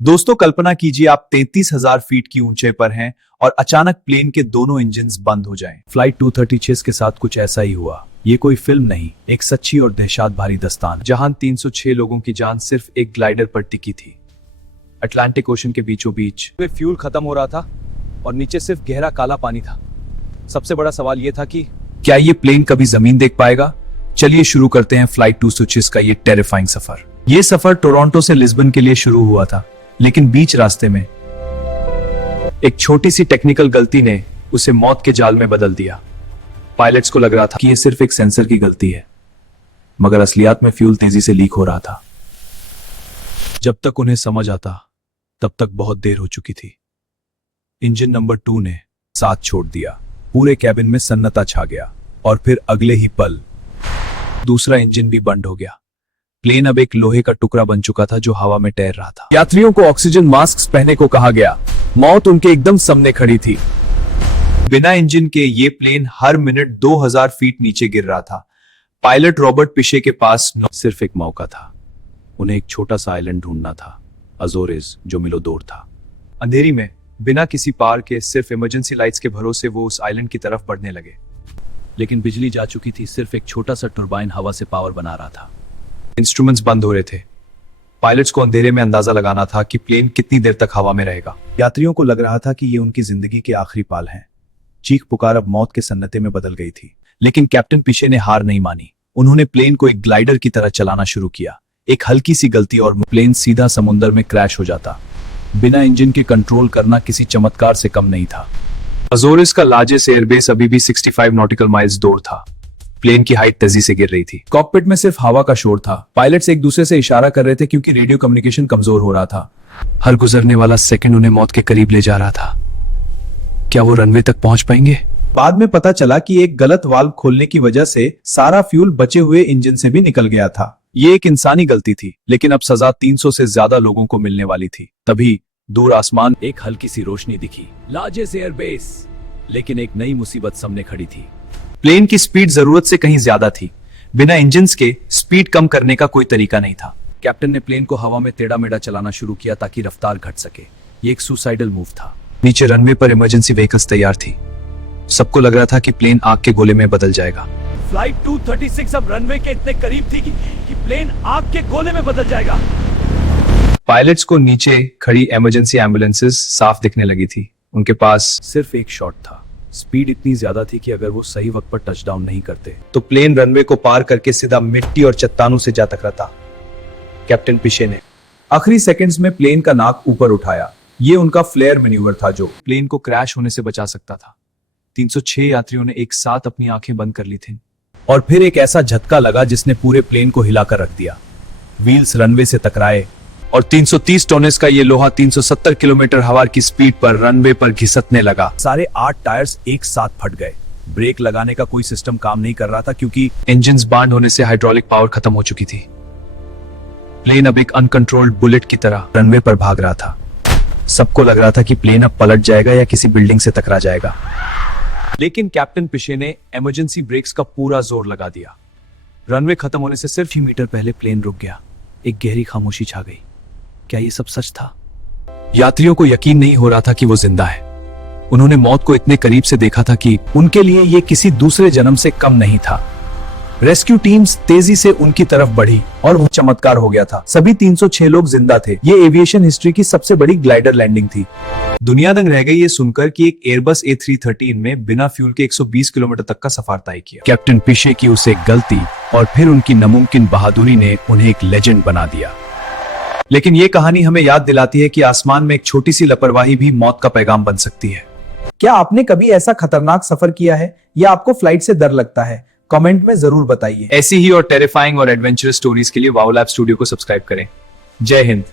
दोस्तों कल्पना कीजिए आप 33,000 फीट की ऊंचाई पर हैं और अचानक प्लेन के दोनों इंजन्स बंद हो जाएं। फ्लाइट 236 के साथ कुछ ऐसा ही हुआ। ये कोई फिल्म नहीं, एक सच्ची और दहशत भारी दास्तान, जहां 306 लोगों की जान सिर्फ एक ग्लाइडर पर टिकी थी। अटलांटिक ओशन के बीचों बीच फ्यूल खत्म हो रहा था और नीचे सिर्फ गहरा काला पानी था। सबसे बड़ा सवाल यह था कि क्या ये प्लेन कभी जमीन देख पाएगा। चलिए शुरू करते हैं फ्लाइट 236 का ये टेरिफाइंग सफर। ये सफर टोरंटो से लिस्बन के लिए शुरू हुआ था, लेकिन बीच रास्ते में एक छोटी सी टेक्निकल गलती ने उसे मौत के जाल में बदल दिया। पायलट्स को लग रहा था कि यह सिर्फ एक सेंसर की गलती है, मगर असलियत में फ्यूल तेजी से लीक हो रहा था। जब तक उन्हें समझ आता तब तक बहुत देर हो चुकी थी। इंजन नंबर 2 ने साथ छोड़ दिया। पूरे कैबिन में सन्नाटा छा गया और फिर अगले ही पल दूसरा इंजन भी बंद हो गया। प्लेन अब एक लोहे का टुकड़ा बन चुका था जो हवा में तैर रहा था। यात्रियों को ऑक्सीजन मास्क पहनने को कहा गया। मौत उनके एकदम सामने खड़ी थी। बिना इंजन के ये प्लेन हर मिनट 2000 फीट नीचे गिर रहा था। पायलट रॉबर्ट पिशे के पास सिर्फ एक मौका था। उन्हें एक छोटा सा आइलैंड ढूंढना था, अजोरेस, जो मिलोदोर था। अंधेरी में बिना किसी पार के सिर्फ इमरजेंसी लाइट्स के भरोसे वो उस आइलैंड की तरफ बढ़ने लगे। लेकिन बिजली जा चुकी थी, सिर्फ एक छोटा सा टरबाइन हवा से पावर बना रहा था। इंस्ट्रूमेंट्स बंद हो रहे थे। पायलट्स को अंधेरे में अंदाजा लगाना था कि प्लेन कितनी देर तक हवा में रहेगा। यात्रियों को लग रहा था कि ये उनकी जिंदगी के आखिरी पाल हैं। चीख पुकार अब मौत के सन्नाटे में बदल गई थी। लेकिन कैप्टन पिशे ने हार नहीं मानी। उन्होंने प्लेन को एक ग्लाइडर की तरह चलाना शुरू किया। एक हल्की सी गलती और प्लेन सीधा समुद्र में क्रैश हो जाता। बिना इंजन के कंट्रोल करना किसी चमत्कार से कम नहीं था। अजोरेस का लार्जेस्ट एयरबेस अभी भी 65 नॉटिकल माइल्स दूर था। प्लेन की हाइट तेजी से गिर रही थी। कॉकपिट में सिर्फ हवा का शोर था। पायलट्स एक दूसरे से इशारा कर रहे थे क्योंकि रेडियो कम्युनिकेशन कमजोर हो रहा था। हर गुजरने वाला सेकंड उन्हें मौत के करीब ले जा रहा था। क्या वो रनवे तक पहुंच पाएंगे? बाद में पता चला कि एक गलत वाल्व खोलने की वजह से सारा फ्यूल बचे हुए इंजन से भी निकल गया था। ये एक इंसानी गलती थी, लेकिन अब सजा 300 से ज्यादा लोगों को मिलने वाली थी। तभी दूर आसमान एक हल्की सी रोशनी दिखी। Largest airbase. लेकिन एक नई मुसीबत सामने खड़ी थी। प्लेन की स्पीड जरूरत से कहीं ज्यादा थी। बिना इंजन्स के स्पीड कम करने का कोई तरीका नहीं था। कैप्टन ने प्लेन को हवा में टेढ़ा मेढ़ा चलाना शुरू किया ताकि रफ्तार घट सके। ये एक सुसाइडल मूव था। नीचे रनवे पर इमरजेंसी व्हीकल्स तैयार थी। सबको लग रहा था कि प्लेन आग के गोले में बदल जाएगा। फ्लाइट 236 अब रनवे के इतने करीब थी कि प्लेन आग के गोले में बदल जाएगा। पायलट्स को नीचे खड़ी इमरजेंसी एम्बुलेंसेस साफ दिखने लगी थी। उनके पास सिर्फ एक शॉट था। स्पीड इतनी ज्यादा थी कि अगर वो सही वक्त पर टचडाउन नहीं करते तो प्लेन रनवे को पार करके सीधा मिट्टी और चट्टानों से जा टकराता। कैप्टन पिशे ने आखिरी सेकंड्स में प्लेन का नाक ऊपर उठाया। ये उनका फ्लेयर मैन्यूवर था जो प्लेन को क्रैश होने से बचा सकता था। 306 यात्रियों ने एक साथ अपनी आंखें बंद कर ली थी और फिर एक ऐसा झटका लगा जिसने पूरे प्लेन को हिलाकर रख दिया। व्हील्स रनवे से टकराए और 330 टोनेस का ये लोहा 370 किलोमीटर हवा की स्पीड पर रनवे पर घिसटने लगा। सारे 8 टायर्स एक साथ फट गए। ब्रेक लगाने का कोई सिस्टम काम नहीं कर रहा था क्योंकि इंजन्स बंद होने से हाइड्रोलिक पावर खत्म हो चुकी थी। प्लेन अब एक अनकंट्रोल्ड बुलेट की तरह रनवे पर भाग रहा था। सबको लग रहा था कि प्लेन अब पलट जाएगा या किसी बिल्डिंग से टकरा जाएगा। लेकिन कैप्टन पिशे ने इमरजेंसी ब्रेक्स का पूरा जोर लगा दिया। रनवे खत्म होने से सिर्फ ही मीटर पहले प्लेन रुक गया। एक गहरी खामोशी छा गई। क्या ये सब सच था? यात्रियों को यकीन नहीं हो रहा था कि वो जिंदा है। उन्होंने मौत को इतने करीब से देखा था कि उनके लिए ये किसी दूसरे जन्म से कम नहीं था। रेस्क्यू टीम्स तेजी से उनकी तरफ बढ़ी और वो चमत्कार हो गया था। सभी 306 लोग जिंदा थे। ये एविएशन हिस्ट्री की सबसे बड़ी ग्लाइडर लैंडिंग थी। दुनिया दंग रह गई ये सुनकर कि एक एयरबस A313 में बिना फ्यूल के 120 किलोमीटर तक का सफर तय किया। कैप्टन पिशे की उस एक गलती और फिर उनकी नामुमकिन बहादुरी ने उन्हें एक लेजेंड बना दिया। लेकिन ये कहानी हमें याद दिलाती है कि आसमान में एक छोटी सी लापरवाही भी मौत का पैगाम बन सकती है। क्या आपने कभी ऐसा खतरनाक सफर किया है या आपको फ्लाइट से डर लगता है? कमेंट में जरूर बताइए। ऐसी ही और टेरिफाइंग और एडवेंचरस स्टोरीज के लिए वाओ लैब स्टूडियो को सब्सक्राइब करें। जय हिंद।